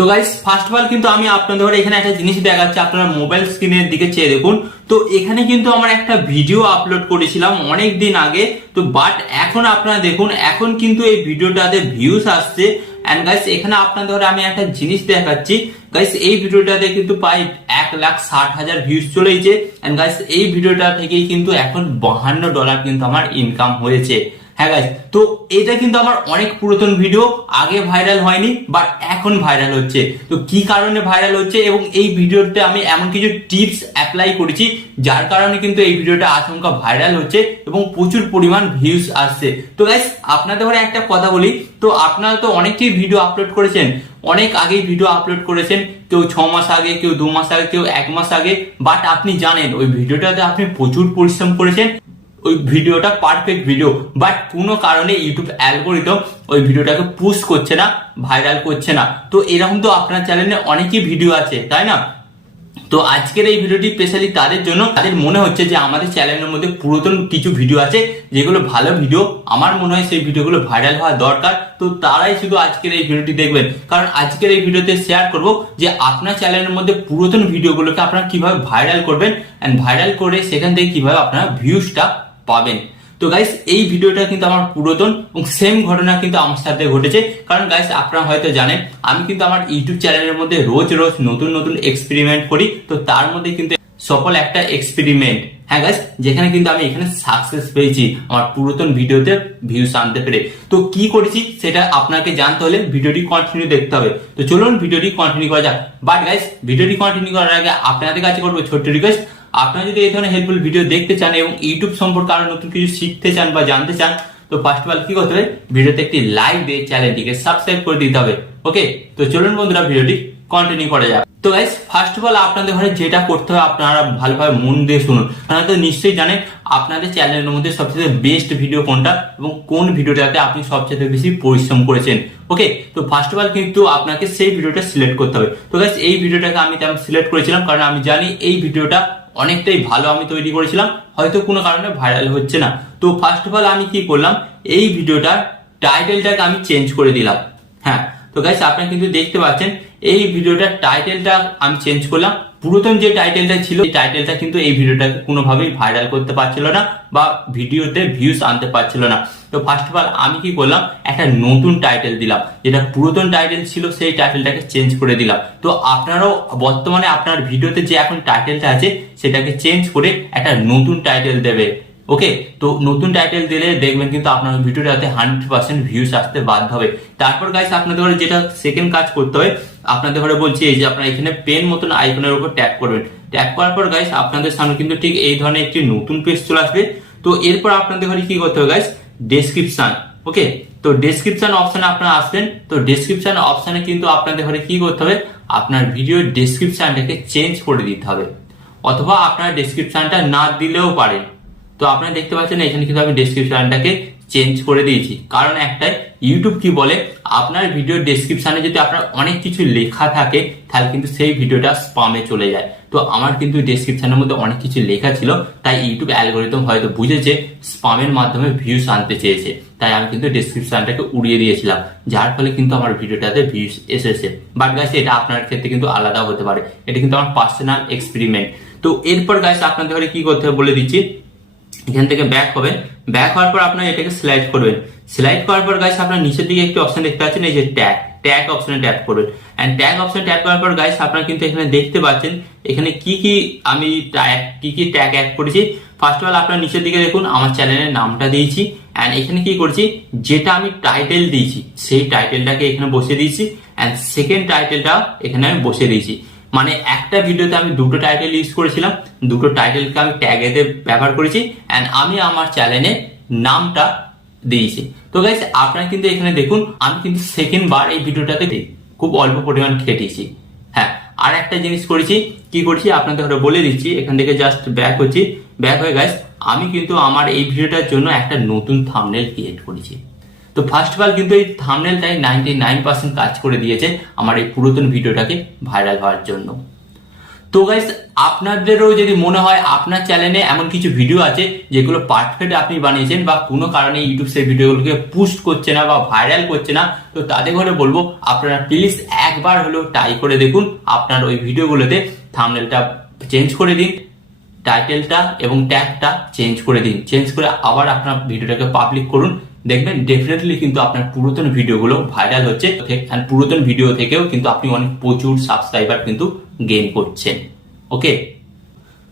তো guys first of all কিন্তু আমি আপনাদের এখানে একটা জিনিস দেখাচ্ছি, আপনারা মোবাইল স্ক্রিনের দিকে চেয়ে দেখুন। তো এখানে কিন্তু আমার একটা ভিডিও আপলোড করেছিলাম অনেক দিন আগে, তো বাট এখন আপনারা দেখুন এখন কিন্তু এই ভিডিওটাতে ভিউজ আসছে। এন্ড গাইস এখানে আপনাদের আমি একটা জিনিস দেখাচ্ছি গাইস, এই ভিডিওটাতে কিন্তু প্রায় 1,60,000 ভিউজ চলেছে। এন্ড গাইস এই ভিডিওটা থেকেই কিন্তু এখন $52 কিন্তু আমার ইনকাম হয়েছে। হ্যাঁ গাইস, তো এটা কিন্তু আমার অনেক পুরাতন ভিডিও, আগে ভাইরাল হয়নি বাট এখন ভাইরাল হচ্ছে। তো কি কারণে ভাইরাল হচ্ছে এবং এই ভিডিওতে আমি এমন কিছু টিপস অ্যাপ্লাই করেছি যার কারণে কিন্তু এই ভিডিওটা আচমকা ভাইরাল হচ্ছে এবং প্রচুর পরিমাণ ভিউজ আসছে। তো গাইস আপনাদের ঘরে একটা কথা বলি, তো আপনারা তো অনেকটি ভিডিও আপলোড করেছেন, অনেক আগেই ভিডিও আপলোড করেছেন, কেউ 6 মাস আগে, কেউ 2 মাস আগে, কেউ 1 মাস আগে, বাট আপনি জানেন ওই ভিডিওটাতে আপনি প্রচুর পরিশ্রম করেছেন, ওই ভিডিওটা পারফেক্ট ভিডিও, বাট কোনো কারণে ইউটিউব অ্যালগোরিদম ওই ভিডিওটাকে পুশ করছে না, ভাইরাল করছে না। তো এরকম তো আপনার চ্যানেলে অনেকই ভিডিও আছে, তাই না? তো আজকের এই ভিডিওটি স্পেশালি তাদের জন্য, তাদের মনে হচ্ছে যে আমাদের চ্যানেলের মধ্যে পুরাতন কিছু ভিডিও আছে যেগুলো ভালো ভিডিও, আমার মনে হয় সেই ভিডিওগুলো ভাইরাল হওয়া দরকার। তো তারাই শুধু আজকের এই ভিডিওটি দেখবেন, কারণ আজকের এই ভিডিওতে শেয়ার করব যে আপনার চ্যানেলের মধ্যে পুরাতন ভিডিওগুলোকে আপনারা কিভাবে ভাইরাল করবেন এন্ড ভাইরাল করে সেখান থেকে কিভাবে আপনারা ভিউজটা পাবেন। তো গাইস এই ভিডিওটা কিন্তু আমার পুরাতন এবং সেম ঘটনা কিন্তু আমার সাথে ঘটেছে, কারণ গাইস আপনারা হয়তো জানেন আমি কিন্তু আমার ইউটিউব চ্যানেলের মধ্যে রোজ রোজ নতুন নতুন এক্সপেরিমেন্ট করি। তো তার মধ্যে কিন্তু সফল একটা এক্সপেরিমেন্ট, হ্যাঁ গাইস, যেখানে কিন্তু আমি এখানে সাকসেস পেয়েছি আমার পুরাতন ভিডিওতে ভিউজ আনতে পেরে। তো কি করেছি সেটা আপনাকে জানতে হলে ভিডিওটি কন্টিনিউ দেখতে হবে। তো চলুন ভিডিওটি কন্টিনিউ করা যাক। বাট গাইস ভিডিওটি কন্টিনিউ করার আগে আপনাদের কাছে করবো ছোট্ট রিকোয়েস্ট, আপনারা যদি এই ধরনের হেল্পফুল ভিডিও দেখতে চান এবং ইউটিউব সম্পর্কে আরো নতুন কিছু শিখতে চান বা জানতে চান, তো ফার্স্ট অফ অল কি করতে হবে, ভিডিওতে একটি লাইক দিয়ে চ্যানেলটিকে সাবস্ক্রাইব করে দিতে হবে। ওকে, তো চলুন বন্ধুরা ভিডিওটি কন্টিনিউ করা যাক। তো গাইস ফার্স্ট অফ অল আপনাদের ঘরে যেটা করতে হবে, আপনারা ভালোভাবে মন দিয়ে শুনুন, আপনারা তো নিশ্চয়ই জানেন আপনাদের চ্যানেলের মধ্যে সবচেয়ে বেস্ট ভিডিও কোনটা এবং কোন ভিডিওটাতে আপনি সবচেয়ে বেশি পরিশ্রম করেছেন। ওকে, তো ফার্স্ট অফ অল কিন্তু আপনাকে সেই ভিডিওটা সিলেক্ট করতে হবে। তো গাইস এই ভিডিওটাকে আমি তেমন সিলেক্ট করেছিলাম কারণ আমি জানি এই ভিডিওটা অনেকটাই ভালো আমি তৈরি করেছিলাম, হয়তো কোনো কারণে ভাইরাল হচ্ছে না। তো ফার্স্ট অফ অল আমি কি করলাম, এই ভিডিওটার টাইটেলটাকে আমি চেঞ্জ করে দিলাম। হ্যাঁ, তো গাইস আপনারা কিন্তু দেখতে পাচ্ছেন এই ভিডিওটার টাইটেলটা আমি চেঞ্জ করলাম। পুরাতন যে টাইটেলটা ছিল এই টাইটেলটা কিন্তু এই ভিডিওটাকে কোনোভাবেই ভাইরাল করতে পারছিল না বা ভিডিওতে ভিউজ আনতে পারছিল না। তো ফার্স্ট অফ অল আমি কি করলাম, একটা নতুন টাইটেল দিলাম, যেটা পুরাতন টাইটেল ছিল সেই টাইটেলটাকে চেঞ্জ করে দিলাম। তো আপনারাও বর্তমানে আপনার ভিডিওতে যে এখন টাইটেলটা আছে সেটাকে চেঞ্জ করে একটা নতুন টাইটেল দেবে। ওকে, তো নতুন টাইটেল দিলে দেখবেন কিন্তু আপনার ভিডিওটাতে 100% ভিউজ আসতে বাধ্য হবে। তারপর গাইস আপনাদের ঘরে যেটা সেকেন্ড কাজ করতে হবে, আপনাদের ঘরে বলছি এই যে আপনারা এখানে পেন মতন আইকনের উপর ট্যাপ করবেন। ট্যাপ করার পর গাইস আপনাদের সামনে কিন্তু ঠিক এই ধরনের একটি নতুন পেজ চলে আসবে। তো এরপর আপনাদের ঘরে কি করতে হবে গাইস, ডেসক্রিপশন। ওকে, তো ডেসক্রিপশন অপশনে আপনারা আসবেন। তো ডেসক্রিপশন অপশনে কিন্তু আপনাদের ঘরে কি করতে হবে, আপনার ভিডিওর ডেসক্রিপশনটাকে চেঞ্জ করে দিতে হবে, অথবা আপনার ডেসক্রিপশনটা না দিলেও পারেন। তো আপনারা দেখতে পাচ্ছেন এখানে কিন্তু আমি ডেসক্রিপশনটাকে চেঞ্জ করে দিয়েছি, কারণ একটাই, ইউটিউব কি বলে, আপনার ভিডিও ডেসক্রিপশনে যদি আপনার অনেক কিছু লেখা থাকে তাহলে কিন্তু সেই ভিডিওটা স্পামে চলে যায়। তো আমার কিন্তু ডেসক্রিপশনের মধ্যে অনেক কিছু লেখা ছিল, তাই ইউটিউব অ্যালগোরিদম হয়তো বুঝেছে স্পামের মাধ্যমে ভিউজ আনতে চেয়েছে, তাই আমি কিন্তু ডেসক্রিপশনটাকে উড়িয়ে দিয়েছিলাম, যার ফলে কিন্তু আমার ভিডিওটাতে ভিউজ এসেছে। বাট গাইস এটা আপনার ক্ষেত্রে কিন্তু আলাদা হতে পারে, এটা কিন্তু আমার পার্সোনাল এক্সপেরিমেন্ট। তো এরপর গাইস আপনাদের ঘরে কি করতে হবে বলে দিচ্ছি, এখান থেকে ব্যাক হবেন, ব্যাক হওয়ার পর আপনারা এটাকে স্লাইড করবেন। স্লাইড করার পর গাইস আপনারা নিচের দিকে একটি অপশন দেখতে পাচ্ছেন, এই যে ট্যাগ অপশনে ট্যাপ করবেন। এন্ড ট্যাগ অপশনে ট্যাপ করার পর গাইস আপনারা কিন্তু এখানে দেখতে পাচ্ছেন এখানে কি কি আমি কি ট্যাগ অ্যাড করেছি। ফার্স্ট অফ অল আপনারা নিচের দিকে দেখুন আমার চ্যানেলের নামটা দিয়েছি, এন্ড এখানে কি করেছি, যেটা আমি টাইটেল দিয়েছি সেই টাইটেলটাকে এখানে বসিয়ে দিয়েছি, এন্ড সেকেন্ড টাইটেলটা এখানে আমি বসিয়ে দিয়েছি। মানে একটা ভিডিওতে আমি দুটো টাইটেল ইউজ করেছিলাম, দুটো টাইটেলকে আমি ট্যাগেতে ব্যবহার করেছি, এন্ড আমি আমার চ্যানেলের নামটা দিয়েছি। তো গাইস আপনারা কিন্তু এখানে দেখুন আমি কিন্তু সেকেন্ড বার এই ভিডিওটাতে খুব অল্প পরিমাণ খেটেছি। হ্যাঁ, আর একটা জিনিস করেছি, কি করছি আপনাদের ঘরে বলে দিচ্ছি, এখান থেকে জাস্ট ব্যাক হচ্ছি। ব্যাক হয়ে গাইস আমি কিন্তু আমার এই ভিডিওটার জন্য একটা নতুন থাম্বনেল ক্রিয়েট করেছি। তো ফার্স্ট অফ অল কিন্তু এই থাম্বনেলটাই 99% কাজ করে দিয়েছে আমার এই পুরাতন ভিডিওটাকে ভাইরাল হওয়ার জন্য। তো গাইস আপনাদেরও যদি মনে হয় আপনার চ্যানেলে এমন কিছু ভিডিও আছে যেগুলো পারফেক্ট আপনি বানিয়েছেন বা কোনো কারণে ইউটিউব সেই ভিডিওগুলোকে পুস্ট করছে না বা ভাইরাল করছে না, তো তাদের ঘরে বলবো আপনারা প্লিজ একবার হলেও ট্রাই করে দেখুন। আপনার ওই ভিডিওগুলোতে থাম্বনেলটা চেঞ্জ করে দিন, টাইটেলটা এবং ট্যাগটা চেঞ্জ করে দিন, চেঞ্জ করে আবার আপনার ভিডিওটাকে পাবলিক করুন। দেখবেন ডেফিনেটলি কিন্তু আপনার পুরাতন ভিডিওগুলো ভাইরাল হচ্ছে, পুরাতন ভিডিও থেকেও কিন্তু আপনি অনেক প্রচুর সাবস্ক্রাইবার কিন্তু গেইন করছেন। ওকে,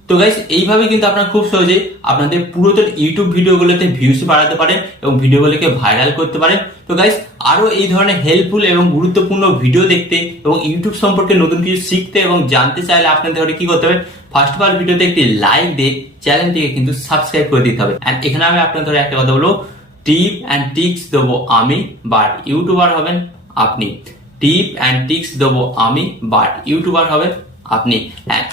তো গাইস এইভাবে কিন্তু আপনারা খুব সহজে আপনাদের পুরাতন ইউটিউব ভিডিওগুলোতে ভিউজ বাড়াতে পারেন এবং ভিডিওগুলোকে ভাইরাল করতে পারেন। তো গাইস আরো এই ধরনের হেল্পফুল এবং গুরুত্বপূর্ণ ভিডিও দেখতে এবং ইউটিউব সম্পর্কে নতুন কিছু শিখতে এবং জানতে চাইলে আপনাদের কি করতে হবে, ফার্স্ট অফ অল ভিডিওতে একটি লাইক দিয়ে চ্যানেলটিকে কিন্তু সাবস্ক্রাইব করে দিতে হবে। এন্ড এখানে আমি আপনাদের একটা কথা বলবো, টিপ অ্যান্ড টিক্স দেবো আমি, বাট ইউটিউবার হবেন আপনি। টিপ অ্যান্ড টিক্স দেবো আমি, বাট ইউটিউবার হবেন আপনি।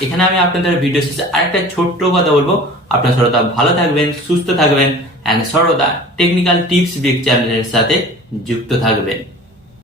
এখানে আমি আপনাদের ভিডিও শেষে আরেকটা ছোট্ট কথা বলবো, আপনার সর্বদা ভালো থাকবেন, সুস্থ থাকবেন, এন্ড সর্বদা টেকনিক্যাল টিপস বিগ চ্যানেলের সাথে যুক্ত থাকবেন।